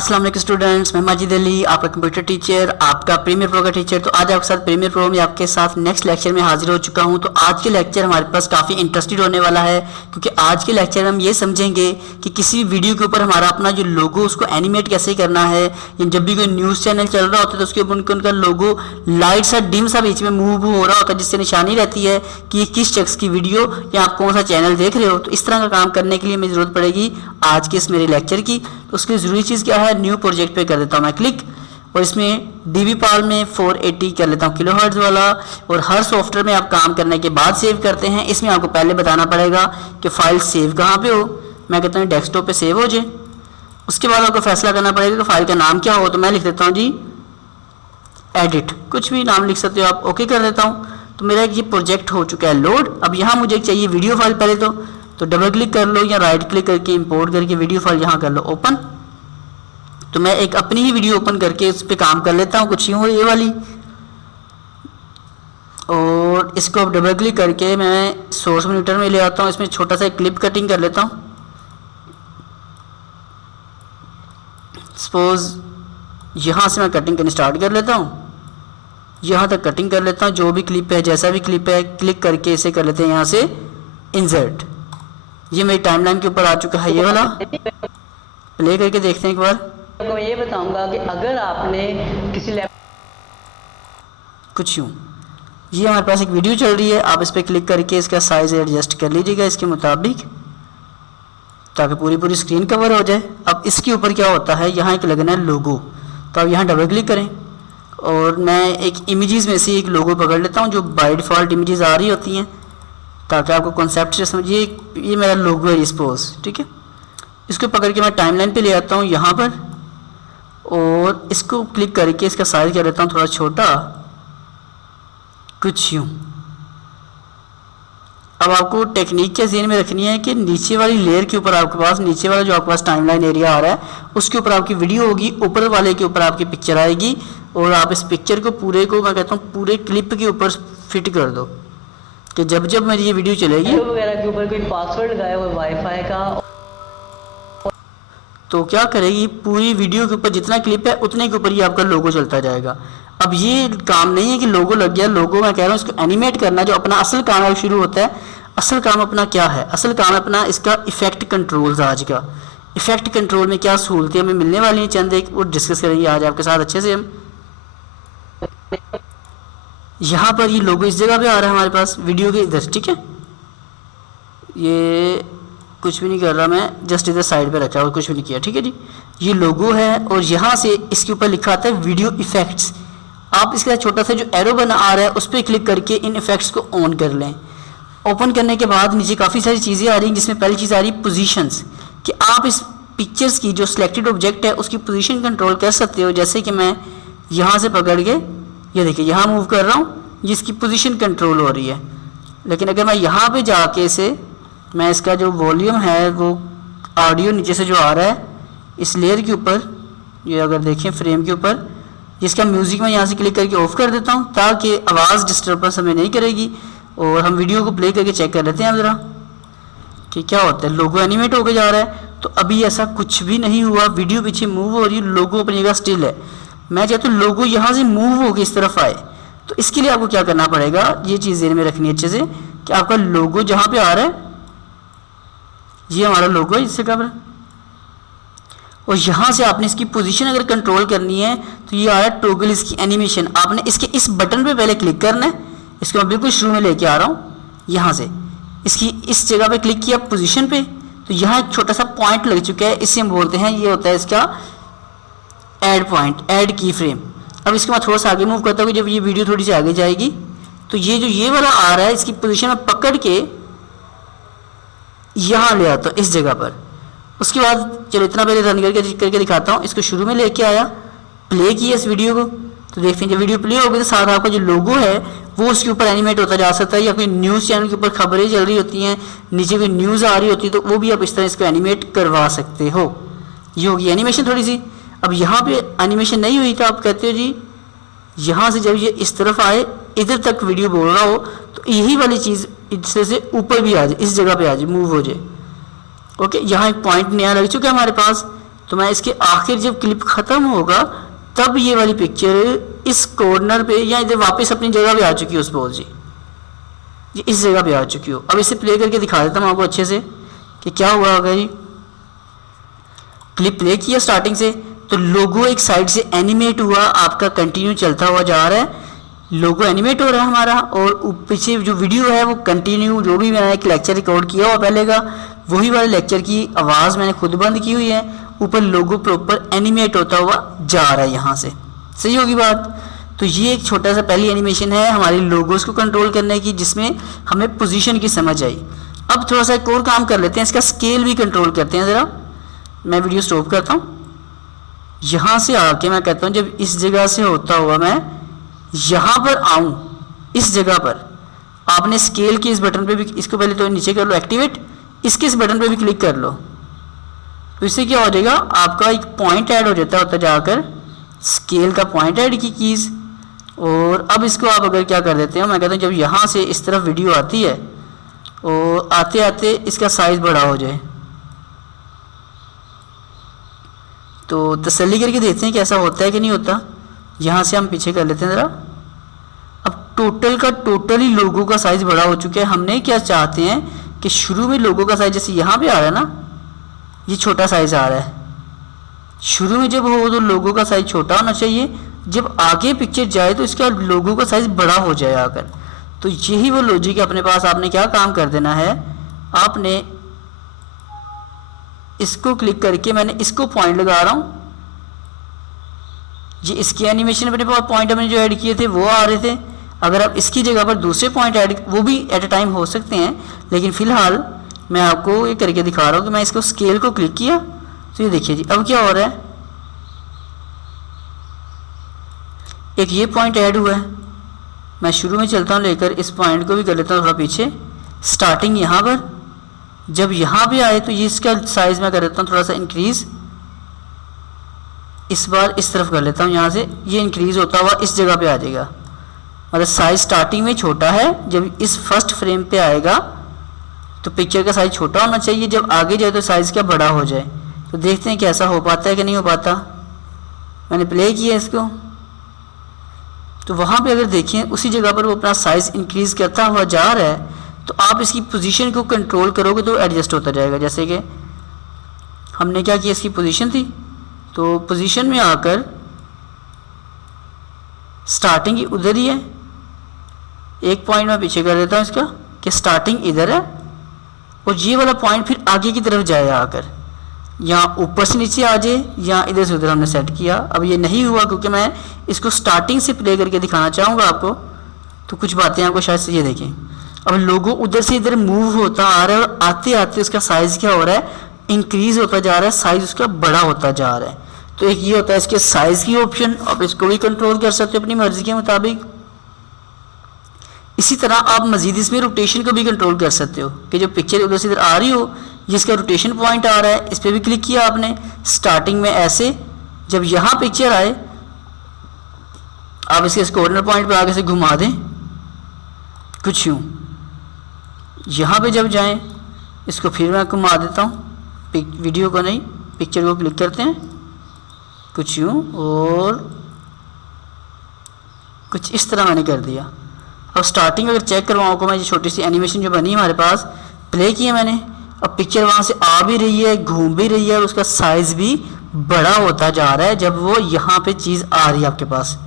अस्सलाम वालेकुम स्टूडेंट्स, मैं माजिद अली, आपका कंप्यूटर टीचर, आपका प्रीमियर प्रो का टीचर। तो आज आपके साथ प्रीमियर प्रो में आपके साथ नेक्स्ट लेक्चर में हाजिर हो चुका हूं। तो आज के लेक्चर हमारे पास काफ़ी इंटरेस्टेड होने वाला है, क्योंकि आज के लेक्चर हम ये समझेंगे कि किसी वीडियो के ऊपर हमारा अपना जो लोगो उसको एनिमेट कैसे करना है। या जब भी कोई न्यूज़ चैनल चल रहा होता है तो उसके ऊपर उनका लोगो लाइट सा डिम सा बीच में मूव हो रहा होता है, जिससे निशानी रहती है कि ये किस शख्स की वीडियो या आप कौन सा चैनल देख रहे हो। तो इस तरह का काम करने के लिए हमें ज़रूरत पड़ेगी आज के इस मेरे लेक्चर की। तो उसके लिए ज़रूरी चीज़ क्या है, न्यू प्रोजेक्ट पे कर देता हूँ मैं क्लिक, और इसमें DVPAL में 480 कर लेता हूँ किलोहर्ट्ज़ वाला। और हर सॉफ्टवेयर में आप काम करने के बाद सेव करते हैं। इसमें आपको पहले बताना पड़ेगा कि फ़ाइल सेव कहाँ पे हो। मैं कहता हूँ डेस्कटॉप पे सेव हो जाए। उसके बाद आपको फैसला करना पड़ेगा कि फ़ाइल का नाम क्या हो। तो मैं लिख देता हूँ जी एडिट, कुछ भी नाम लिख सकते हो आप, ओके कर देता हूँ। तो मेरा ये प्रोजेक्ट हो चुका है लोड। अब यहाँ मुझे चाहिए वीडियो फाइल पहले तो डबल क्लिक कर लो या राइट क्लिक करके इंपोर्ट करके वीडियो फाइल यहाँ कर लो ओपन। तो मैं एक अपनी ही वीडियो ओपन करके इस पर काम कर लेता हूँ, कुछ यूँ ये वाली। और इसको अब डबल क्लिक करके मैं सोर्स मॉनिटर में ले आता हूँ। इसमें छोटा सा क्लिप कटिंग कर लेता हूँ। सपोज यहाँ से मैं कटिंग करनी स्टार्ट कर लेता हूँ, यहाँ तक कटिंग कर लेता हूँ। जो भी क्लिप है, जैसा भी क्लिप है, क्लिक करके इसे कर लेते हैं यहाँ से इंसर्ट। ये मेरी टाइमलाइन के ऊपर आ चुका है ये वाला। प्ले करके देखते हैं एक बार। आपको ये बताऊंगा कि अगर आपने किसी कुछ यूँ, ये हमारे पास एक वीडियो चल रही है। आप इस पर क्लिक करके इसका साइज एडजस्ट कर लीजिएगा इसके मुताबिक, ताकि पूरी स्क्रीन कवर हो जाए। अब इसके ऊपर क्या होता है, यहाँ एक लगना है लोगो। तो अब यहाँ डबल क्लिक करें और मैं एक इमेजेस में से एक लोगो पकड़ लेता हूँ जो बाय डिफ़ॉल्ट इमेजेस आ रही होती हैं, ताकि आपको कॉन्सेप्ट से समझिए। ये मेरा लोगो है सपोज, ठीक है। इसको पकड़ के मैं टाइमलाइन पे ले आता हूँ यहाँ पर, और इसको क्लिक करके इसका साइज कर लेता हूँ थोड़ा छोटा, कुछ यूँ। अब आपको टेक्निक क्या ज़हन में रखनी है कि नीचे वाली लेयर के ऊपर आपके पास, नीचे वाला जो आपके पास टाइमलाइन एरिया आ रहा है उसके ऊपर आपकी वीडियो होगी, ऊपर वाले के ऊपर आपकी पिक्चर आएगी। और आप इस पिक्चर को पूरे को, मैं कहता हूँ पूरे क्लिप के ऊपर फिट कर दो कि जब जब मेरी ये वीडियो चलेगी वगैरह के ऊपर कोई पासवर्ड लगाया हुआ वाईफाई का, तो क्या करेगी, पूरी वीडियो के ऊपर जितना क्लिप है उतने के ऊपर ही आपका लोगो चलता जाएगा। अब ये काम नहीं है कि लोगो लग गया, लोगो मैं कह रहा हूँ इसको एनिमेट करना, जो अपना असल काम है शुरू होता है। असल काम अपना क्या है, असल काम अपना इसका इफेक्ट कंट्रोल्स। आज का इफेक्ट कंट्रोल में क्या सहूलतें हमें मिलने वाली हैं, चंद एक वो डिस्कस करेंगे आज आपके साथ अच्छे से हम। यहाँ पर ये लोगो इस जगह पे आ रहा है हमारे पास वीडियो के इधर, ठीक है। ये कुछ भी नहीं कर रहा मैं, जस्ट इधर साइड पे रखा और कुछ भी नहीं किया, ठीक है जी। ये लोगो है और यहाँ से इसके ऊपर लिखा आता है वीडियो इफेक्ट्स। आप इसका छोटा सा जो एरो बना आ रहा है उस पर क्लिक करके इन इफेक्ट्स को ऑन कर लें। ओपन करने के बाद नीचे काफ़ी सारी चीज़ें आ रही हैं, जिसमें पहली चीज़ आ रही है पोजीशंस, कि आप इस पिक्चर्स की जो सिलेक्टेड ऑब्जेक्ट है उसकी पोजीशन कंट्रोल कर सकते हो। जैसे कि मैं यहाँ से पकड़ के, ये देखिए यहाँ मूव कर रहा हूँ, जिसकी पोजीशन कंट्रोल हो रही है। लेकिन अगर मैं यहाँ पे जाके इसे, मैं इसका जो वॉल्यूम है वो ऑडियो नीचे से जो आ रहा है इस लेयर के ऊपर, ये अगर देखें फ्रेम के ऊपर, जिसका म्यूज़िक मैं यहाँ से क्लिक करके ऑफ कर देता हूँ ताकि आवाज़ डिस्टर्बेंस हमें नहीं करेगी। और हम वीडियो को प्ले करके चेक कर लेते हैं ज़रा कि क्या होता है। लोगो एनिमेट होके जा रहा है, तो अभी ऐसा कुछ भी नहीं हुआ, वीडियो पीछे मूव हो रही है, लोगो अपनी जगह स्टिल है। मैं चाहता हूँ लोगो यहाँ से मूव होकर इस तरफ आए, तो इसके लिए आपको क्या करना पड़ेगा, ये चीज़ ज़हन में रखनी है अच्छे से कि आपका लोगो जहाँ पे आ रहा है, ये हमारा लोगो है इस जगह पर, और यहाँ से आपने इसकी पोजीशन अगर कंट्रोल करनी है तो ये आ रहा है टॉगल इसकी एनिमेशन। आपने इसके इस बटन पे पहले क्लिक करना है। इसको मैं बिल्कुल शुरू में लेके आ रहा हूँ, यहाँ से इसकी इस जगह पे क्लिक किया पोजीशन पे, तो यहाँ एक छोटा सा पॉइंट लग चुका है, इसे हम बोलते हैं, ये होता है इसका ऐड पॉइंट, ऐड की फ्रेम। अब इसके बाद थोड़ा सा आगे मूव करता हूँ, जब ये वीडियो थोड़ी सी आगे जाएगी तो ये जो ये वाला आ रहा है इसकी पोजीशन में पकड़ के यहाँ ले आता हूँ इस जगह पर। उसके बाद चलो इतना पहले रन करके दिखाता हूँ। इसको शुरू में लेके आया, प्ले किया इस वीडियो को, तो देखते हैं जब वीडियो प्ले होगी तो साथ आपका जो लोगो है वो उसके ऊपर एनिमेट होता जा सकता है। या कोई न्यूज़ चैनल के ऊपर खबरें चल रही होती हैं, नीचे कोई न्यूज़ आ रही होती है, तो वो भी आप इस तरह इसको एनिमेट करवा सकते हो। ये होगी एनिमेशन थोड़ी सी। अब यहाँ पे एनिमेशन नहीं हुई तो आप कहते हो जी यहाँ से जब ये इस तरफ आए, इधर तक वीडियो बोल रहा हो, तो यही वाली चीज़ इससे से ऊपर भी आ जाए, इस जगह पे आ जाए, मूव हो जाए। ओके, यहाँ एक पॉइंट नया लग चुका है हमारे पास, तो मैं इसके आखिर जब क्लिप ख़त्म होगा तब ये वाली पिक्चर इस कॉर्नर पे या इधर वापस अपनी जगह पे आ चुकी हो, सपोज जी ये इस जगह पे आ चुकी हो। अब इसे प्ले करके दिखा देता हूँ आपको अच्छे से कि क्या हुआ होगा जी। क्लिप प्ले किया स्टार्टिंग से तो लोगो एक साइड से एनिमेट हुआ, आपका कंटिन्यू चलता हुआ जा रहा है, लोगो एनिमेट हो रहा है हमारा, और पीछे जो वीडियो है वो कंटिन्यू, जो भी मैंने एक लेक्चर रिकॉर्ड किया हुआ पहले का वही वाले लेक्चर की आवाज़ मैंने खुद बंद की हुई है, ऊपर लोगो प्रॉपर एनिमेट होता हुआ जा रहा है यहाँ से। सही होगी बात। तो ये एक छोटा सा पहली एनिमेशन है हमारी लोगोस को कंट्रोल करने की, जिसमें हमें पोजीशन की समझ आई। अब थोड़ा सा एक और काम कर लेते हैं, इसका स्केल भी कंट्रोल करते हैं ज़रा। मैं वीडियो स्टॉप करता हूँ, यहाँ से आके मैं कहता हूँ जब इस जगह से होता हुआ मैं यहाँ पर आऊँ, इस जगह पर आपने स्केल के इस बटन पे भी, इसको पहले तो नीचे कर लो एक्टिवेट, इसके इस बटन पे भी क्लिक कर लो, तो इससे क्या हो जाएगा आपका एक पॉइंट ऐड हो जाता है जाकर स्केल का पॉइंट ऐड की कीज़। और अब इसको आप अगर क्या कर देते हो, मैं कहता हूँ जब यहाँ से इस तरफ वीडियो आती है और आते आते इसका साइज़ बड़ा हो जाए, तो तसल्ली करके देखते हैं कि ऐसा होता है कि नहीं होता। यहाँ से हम पीछे कर लेते हैं ज़रा। अब टोटल का टोटल ही लोगों का साइज़ बड़ा हो चुका है। हमने क्या चाहते हैं कि शुरू में लोगों का साइज़ जैसे यहाँ पे आ रहा है ना, ये छोटा साइज़ आ रहा है, शुरू में जब हो तो लोगों का साइज़ छोटा होना चाहिए, जब आगे पिक्चर जाए तो इसका लोगों का साइज़ बड़ा हो जाए आकर। तो यही वो लॉजिक है अपने पास। आपने क्या काम कर देना है, आपने इसको क्लिक करके, मैंने इसको पॉइंट लगा रहा हूँ, ये इसकी एनिमेशन अपने पास पॉइंट हमने जो ऐड किए थे वो आ रहे थे। अगर आप इसकी जगह पर दूसरे पॉइंट ऐड, वो भी एट अ टाइम हो सकते हैं, लेकिन फ़िलहाल मैं आपको ये करके दिखा रहा हूँ कि मैं इसको स्केल को क्लिक किया तो ये देखिए जी अब क्या हो रहा है, एक ये पॉइंट ऐड हुआ है। मैं शुरू में चलता हूँ लेकर इस पॉइंट को भी कर लेता हूँ थोड़ा पीछे, स्टार्टिंग यहाँ पर, जब यहाँ पे आए तो ये इसका साइज़ मैं कर देता हूँ थोड़ा सा इंक्रीज़, इस बार इस तरफ कर लेता हूँ, यहाँ से ये इंक्रीज़ होता हुआ इस जगह पे आ जाएगा। मतलब साइज़ स्टार्टिंग में छोटा है, जब इस फर्स्ट फ्रेम पे आएगा तो पिक्चर का साइज़ छोटा होना चाहिए, जब आगे जाए तो साइज़ क्या बड़ा हो जाए। तो देखते हैं कि ऐसा हो पाता है कि नहीं हो पाता। मैंने प्ले किया इसको, तो वहाँ पे अगर देखें उसी जगह पर वो अपना साइज़ इंक्रीज़ करता हुआ जा रहा है, तो आप इसकी पोजीशन को कंट्रोल करोगे तो एडजस्ट होता जाएगा। जैसे कि हमने क्या किया, इसकी पोजीशन थी तो पोजीशन में आकर स्टार्टिंग ही उधर ही है, एक पॉइंट मैं पीछे कर देता हूँ इसका कि स्टार्टिंग इधर है और ये वाला पॉइंट फिर आगे की तरफ जाए आकर, यहाँ ऊपर से नीचे आ जाए या इधर से उधर हमने सेट किया। अब ये नहीं हुआ क्योंकि मैं इसको स्टार्टिंग से प्ले करके दिखाना चाहूँगा आपको, तो कुछ बातें आपको शायद से ये देखें। अब लोगो उधर से इधर मूव होता आ रहा है और आते आते उसका साइज़ क्या हो रहा है, इंक्रीज़ होता जा रहा है, साइज़ उसका बड़ा होता जा रहा है। तो एक ये होता है इसके साइज़ की ऑप्शन, आप इसको भी कंट्रोल कर सकते हो अपनी मर्ज़ी के मुताबिक। इसी तरह आप मज़ीद इसमें रोटेशन को भी कंट्रोल कर सकते हो कि जो पिक्चर उधर से इधर आ रही हो, जिसका रोटेशन पॉइंट आ रहा है, इस पर भी क्लिक किया आपने स्टार्टिंग में ऐसे, जब यहाँ पिक्चर आए आप इसके कॉर्नर पॉइंट पर आगे से घुमा दें कुछ यूँ, यहाँ पे जब जाएं इसको फिर मैं घुमा देता हूँ, वीडियो को नहीं पिक्चर को क्लिक करते हैं कुछ यूँ और कुछ इस तरह मैंने कर दिया। अब स्टार्टिंग अगर चेक करवाऊँ को मैं, ये छोटी सी एनिमेशन जो बनी हमारे पास प्ले की है मैंने, अब पिक्चर वहाँ से आ भी रही है, घूम भी रही है और उसका साइज़ भी बड़ा होता जा रहा है जब वो यहाँ पे चीज़ आ रही है आपके पास।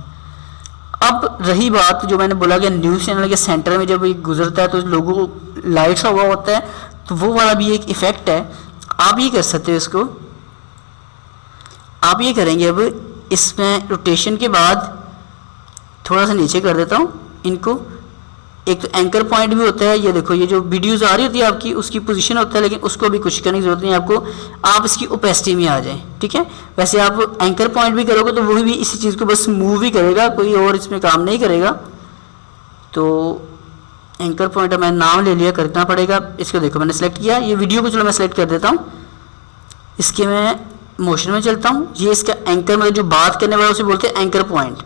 अब रही बात जो मैंने बोला कि न्यूज़ चैनल के सेंटर में जब ये गुजरता है तो लोगों को लाइट्स हुआ होता है, तो वो वाला भी एक इफ़ेक्ट है। आप ये कर सकते हो, इसको आप ये करेंगे। अब इसमें रोटेशन के बाद थोड़ा सा नीचे कर देता हूँ इनको। एक तो एंकर पॉइंट भी होता है, ये देखो ये जो वीडियोस आ रही होती है आपकी उसकी पोजीशन होता है, लेकिन उसको भी कुछ करने की जरूरत नहीं है आपको, आप इसकी ओपेसिटी में आ जाएं, ठीक है। वैसे आप एंकर पॉइंट भी करोगे तो वो भी इसी चीज़ को बस मूव ही करेगा, कोई और इसमें काम नहीं करेगा। तो एंकर पॉइंट मैंने नाम ले लिया, करना पड़ेगा। इसको देखो मैंने सेलेक्ट किया, ये वीडियो को चलो मैं सेलेक्ट कर देता हूँ, इसके मैं मोशन में चलता हूँ। ये इसका एंकर मतलब जो बात करने वाला उसे बोलते हैं एंकर पॉइंट।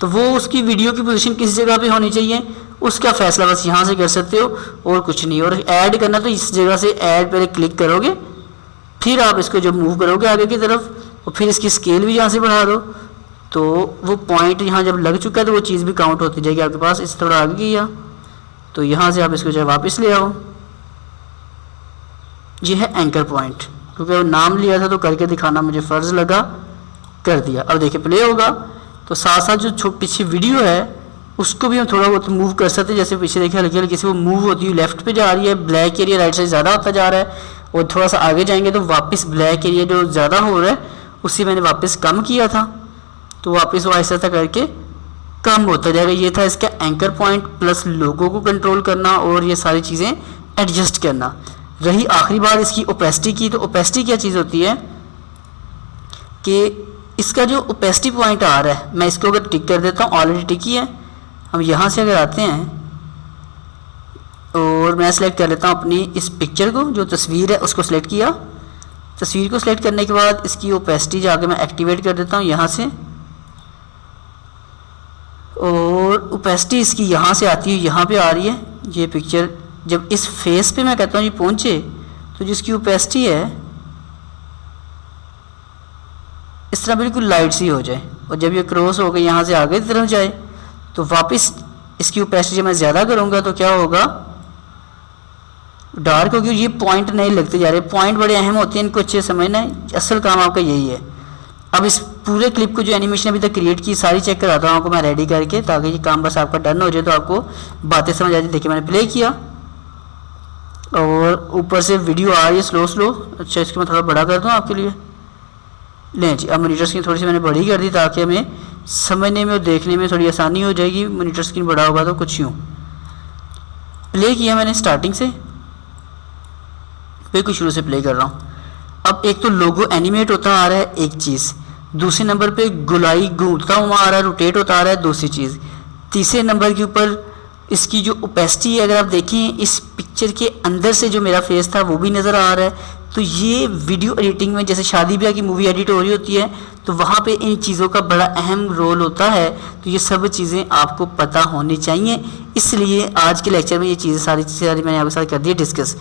तो वो उसकी वीडियो की पोजीशन किस जगह पे होनी चाहिए उसका फैसला बस यहाँ से कर सकते हो और कुछ नहीं। और ऐड करना तो इस जगह से ऐड पर क्लिक करोगे फिर आप इसको जब मूव करोगे आगे की तरफ और फिर इसकी स्केल भी यहाँ से बढ़ा दो, तो वो पॉइंट यहाँ जब लग चुका है तो वो चीज़ भी काउंट होती जाएगी आपके पास। इस थोड़ा आगे किया तो यहाँ से आप इसको चाहे वापस ले आओ। ये है एंकर पॉइंट, क्योंकि वो नाम लिया था तो करके दिखाना मुझे फ़र्ज़ लगा, कर दिया। अब देखिए प्ले होगा तो साथ साथ जो पीछे वीडियो है उसको भी हम थोड़ा बहुत मूव कर सकते हैं। जैसे पीछे देखिए हल्की हल्की से वो मूव होती है, लेफ्ट पे जा रही है, ब्लैक एरिया राइट साइड ज़्यादा होता जा रहा है, और थोड़ा सा आगे जाएंगे तो वापस ब्लैक एरिया जो ज़्यादा हो रहा है उसी मैंने वापस कम किया था, तो वापस वो ऐसा ऐसा करके कम होता जाएगा। ये था इसका एंकर पॉइंट प्लस लोगों को कंट्रोल करना और ये सारी चीज़ें एडजस्ट करना। रही आखिरी बात इसकी ओपेसिटी की, तो ओपेसिटी क्या चीज़ होती है कि इसका जो ओपेसिटी पॉइंट आ रहा है, मैं इसको अगर टिक कर देता हूँ, ऑलरेडी टिक ही है। हम यहाँ से अगर आते हैं और मैं सेलेक्ट कर लेता हूँ अपनी इस पिक्चर को, जो तस्वीर है उसको सिलेक्ट किया। तस्वीर को सिलेक्ट करने के बाद इसकी ओपेसिटी जाके मैं एक्टिवेट कर देता हूँ यहाँ से, और ओपेसिटी इसकी यहाँ से आती है, यहाँ पे आ रही है। ये पिक्चर जब इस फेस पे मैं कहता हूँ ये पहुँचे तो जिसकी ओपेसिटी है इस तरह बिल्कुल लाइट सी हो जाए, और जब ये क्रॉस होकर यहाँ से आगे की तरफ जाए तो वापस इसकी ओपेसिटी जब मैं ज़्यादा करूँगा तो क्या होगा, डार्क होगी। ये पॉइंट नहीं लगते जा रहे, पॉइंट बड़े अहम होते हैं, इनको अच्छे समझना है, असल काम आपका यही है। अब इस पूरे क्लिप को जो एनिमेशन अभी तक क्रिएट की सारी चेक कराता हूँ आपको मैं रेडी करके, ताकि ये काम बस आपका डन हो जाए तो आपको बातें समझ आ जाए। देखिए मैंने प्ले किया और ऊपर से वीडियो आ रही है स्लो स्लो। अच्छा इसको मैं थोड़ा बड़ा कर दूँ आपके लिए, लें जी। अब मॉनिटर स्क्रीन थोड़ी सी मैंने बड़ी कर दी ताकि हमें समझने में और देखने में थोड़ी आसानी हो जाएगी। मॉनिटर स्क्रीन बड़ा होगा तो कुछ यूँ प्ले किया मैंने स्टार्टिंग से, बिल्कुल शुरू से प्ले कर रहा हूँ। अब एक तो लोगो एनिमेट होता आ रहा है एक चीज़, दूसरे नंबर पे गुलाई घूमता हुआ आ रहा है, रोटेट होता आ रहा है दूसरी चीज़, तीसरे नंबर के ऊपर इसकी जो ओपेसिटी है अगर आप देखें इस पिक्चर के अंदर से जो मेरा फेस था वो भी नज़र आ रहा है। तो ये वीडियो एडिटिंग में जैसे शादी ब्याह की मूवी एडिट हो रही होती है तो वहाँ पे इन चीज़ों का बड़ा अहम रोल होता है। तो ये सब चीज़ें आपको पता होनी चाहिए, इसलिए आज के लेक्चर में ये चीज़ें सारी मैंने आपके साथ कर दी डिस्कस।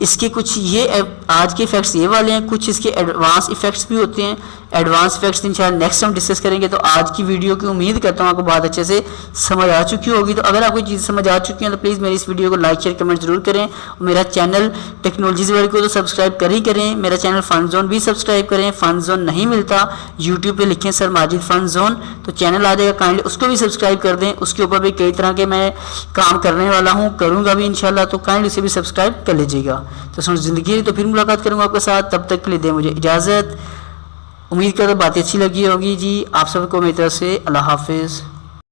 इसके कुछ ये आज के इफेक्ट्स ये वाले हैं, कुछ इसके एडवांस इफेक्ट्स भी होते हैं। एडवांस इफेक्ट्स इंशाल्लाह नेक्स्ट हम डिस्कस करेंगे। तो आज की वीडियो की उम्मीद करता हूँ आपको बहुत अच्छे से समझ आ चुकी होगी। तो अगर आपको चीज़ समझ आ चुकी है तो प्लीज़ मेरी इस वीडियो को लाइक शेयर कमेंट जरूर करें, और मेरा चैनल टेक्नोलॉजीज वर्ल्ड को तो सब्सक्राइब कर ही करें, मेरा चैनल फन जोन भी सब्सक्राइब करें। फन जोन नहीं मिलता यूट्यूब पर लिखें सर माजिद फन जोन तो चैनल आ जाएगा, काइंडली उसको भी सब्सक्राइब कर दें। उसके ऊपर भी कई तरह के मैं काम करने वाला हूँ, करूँगा भी इंशाल्लाह, तो काइंडली उसे भी सब्सक्राइब कर लीजिएगा। तो सुन ज़िंदगी तो फिर मुलाकात करूँगा आपके साथ, तब तक के लिए दे मुझे इजाज़त। उम्मीद करता बातें अच्छी लगी होगी जी। आप सबको मेरी तरफ से अल्लाह हाफिज़।